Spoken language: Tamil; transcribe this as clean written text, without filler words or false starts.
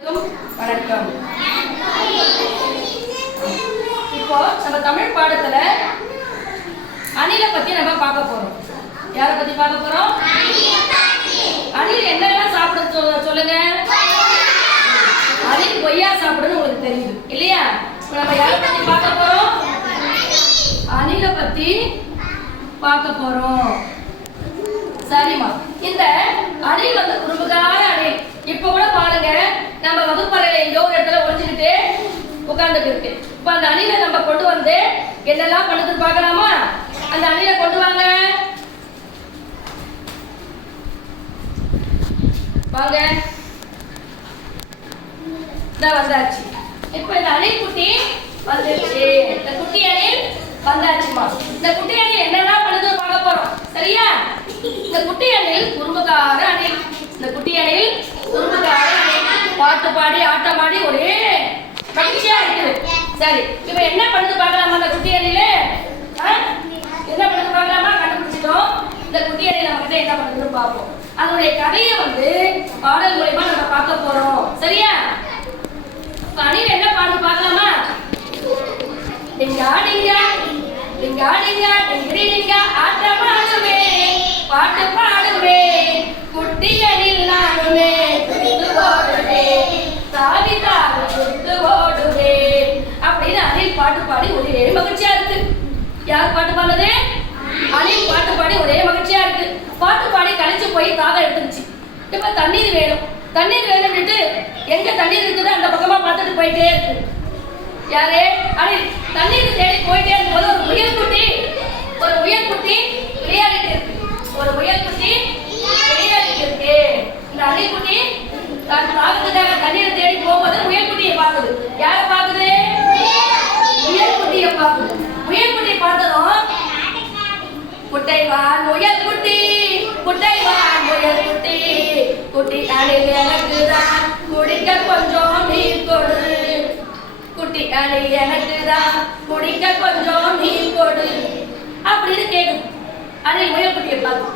வணக்கம். இப்போ நம்ம தமிழ் பாடத்துல அணிலை பத்தி நம்ம பார்க்க போறோம். யாரை பத்தி பார்க்க போறோம்? அணில் என்னெல்லாம் சாப்பிட சொல்லுங்க. அணில் கொய்யா சாப்பிடுன்னு உங்களுக்கு தெரியுது இல்லையா? நம்ம யாரை பத்தி பார்க்க போறோம்? அணிலை பத்தி பார்க்க போறோம். சரிம்மா. இந்த அணில் வந்து குறும்புகார அணில். இப்ப கூட பாருங்க, நம்ம வகுப்பறையில எங்கோ ஒரு இடத்துல ஒழிஞ்சுக்கிட்டு உட்கார்ந்துட்டு இருக்கு. இப்ப அந்த அணிலை நம்ம கொண்டு வந்து என்னெல்லாம் பண்ணுதுன்னு பார்க்கலாமா? அந்த அணிலை கொண்டு வாங்க. வாங்க. வந்தாச்சு. இப்ப இந்த அணில் குட்டி வந்துருச்சு. இந்த குட்டி அணில் வந்தாச்சுமா. இந்த குட்டி அணில் என்னெல்லாம் பண்ணுதுன்னு பார்க்க போறோம். சரியா? இந்த குட்டி அணில் குறும்புகார அணில். இந்த குட்டி அணில் குறும்புகார அணில். பாட்டு பாடி ஆட்டம் பாடி ஒரே மகிழ்ச்சியா இருக்குது. சரி, இப்ப என்ன பண்ணுது பார்க்கலாமா? அந்த குட்டி அணில என்ன பண்ணுது பார்க்கலாமா? கண்டுபிடிச்சிட்டோம். இந்த குட்டி அணில் நம்ம கிட்ட என்ன பண்ணுதுன்னு பார்ப்போம். அதனுடைய கதையை வந்து பாடல் மூலமா நம்ம பார்க்க போறோம். சரியா? அணில் என்ன பாடுது பார்க்கலாமா? டிங்கா டிங்கா டிங்கா டிங்கா டிங்கிரி டிங்கா ஆட்டம் ஆடுவேன், பாட்டு பாடுவேன், குட்டி அணில் நானுமே குதித்து ஓடுவேன், தாவி தாவி குதித்து ஓடுவேன் அப்படின்னு அணில் பாட்டு பாடி ஒரே மகிழ்ச்சியா இருக்கு. யார் பாட்டு பாடுது? அணில் பாட்டு பாடி ஒரே மகிழ்ச்சியா இருக்கு. பாட்டு பாடி கழிச்சு போய் தாகம் எடுத்துருச்சு. இப்ப தண்ணீர் வேணும். தண்ணீர் வேணும்னுட்டு எங்க தண்ணீர் இருக்குதோ அந்த பக்கமா பார்த்துட்டு போயிட்டே இருக்கு. யாரு? அணில். தண்ணீர் தேடி போயிட்டே இருக்கும்போது ஒரு முயல் குட்டி விளையாடிட்டு இருக்கு. ஒரு முயல் குட்டி விளையாடிட்டு இருக்கு. இந்த அணில் குட்டி தான் தாகத்துக்காக தண்ணீரை தேடி போகும்போது முயல் குட்டியை பார்க்குது. யாரை பார்க்குது? முயல் குட்டியை பார்க்குது. முயல் குட்டியை பார்த்ததும் குட்டைவான் முயல் குட்டி, குட்டைவான் முயல் குட்டி, குட்டி அணில் எனக்கு தான் குடிக்க கொஞ்சம் நீர் கொடு, குட்டி அணில் எனக்கு தான் குடிக்க கொஞ்சம் நீர் கொடு அப்படின்னு கேட்குது. அணில் முயல் குட்டியை பார்த்து